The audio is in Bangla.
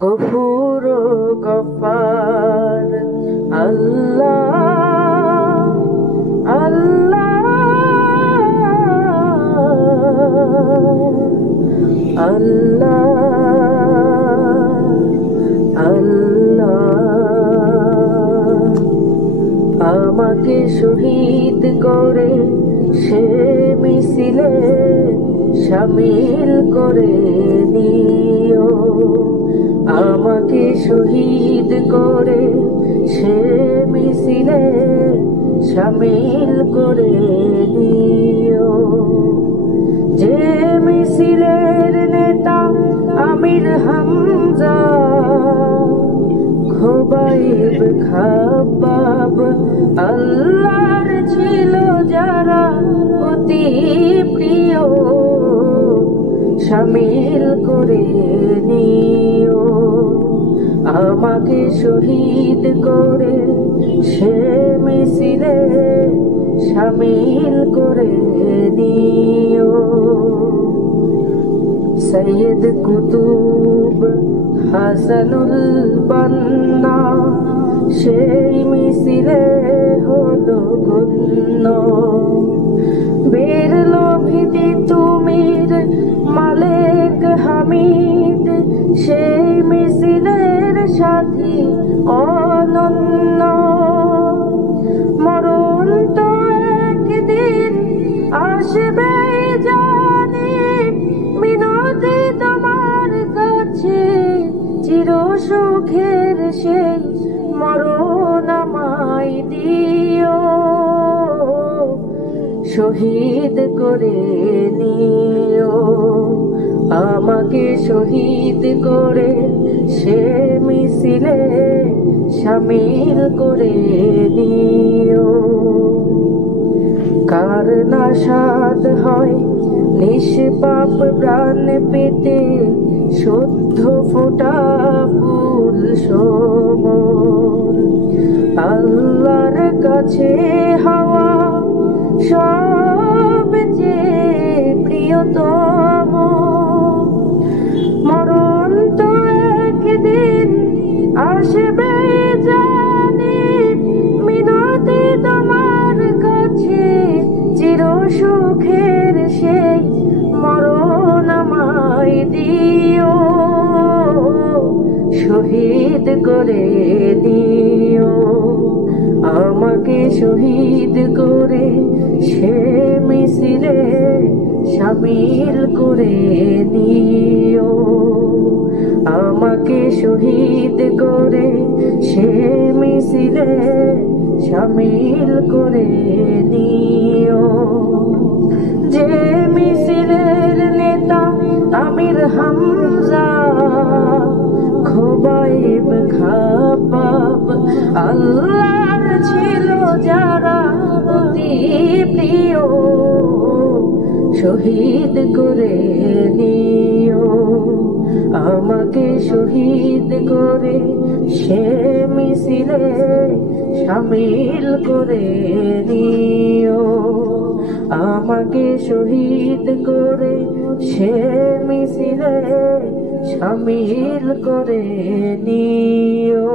গফুর গফার আল্লাহ আল্লাহ আল্লাহ আল্লাহ। আমাকে শহীদ করে সে মিছিলে শামিল করে নিও। আমাকে শহীদ করে সে মিছিলে শামিল করে নিও। যে মিছিলের নেতা আমির হামজা, খোবাইব খাব্বাব আল্লাহর ছিল যারা অতি প্রিয়, শামিল করে নিও। আমাকে শহীদ করে সে মিছিলে শামিল করে নিও। সৈয়দ কুতুব হাসানুল বান্না সেই মিছিলে হলো গণ্য। বেরলো ভীতি তুমির মালেক হামিদ সেই মিছিলের সাথী অনন্য। মরণ তো একদিন আসবে জানি, মিনতি তোমার কাছে চির সুখের সেই মরণ আমায় দিও। শহীদ করে নিও। আমাকে শহীদ করে সে মিছিলে শামিল করে নিও। কার না সাধ হয় নিষ্পাপ প্রাণ পেতে শুদ্ধ ফোটা ফুল সমর। আল্লাহর কাছে হাওয়া সবচেয়ে প্রিয়তম। মরণ তো একদিন আসবে জানি, মিনতি তোমার কাছে চির সুখের সেই মরণ আমায় দিও। শহীদ করে দিও। আমাকে শহীদ করে সে মিছিলে শামিল করে নিও। আমাকে শহীদ করে সে মিছিলে শামিল করে নিও। যে মিছিলের নেতা আমির হামজা, খোবাইব খাব্বাব আল্লাহর ছিল যারা অতি প্রিয়, শহীদ করে নিও। আমাকে শহীদ করে সে মিছিলে শামিল করে নিও। আমাকে শহীদ করে সে মিছিলে শামিল করে নিও।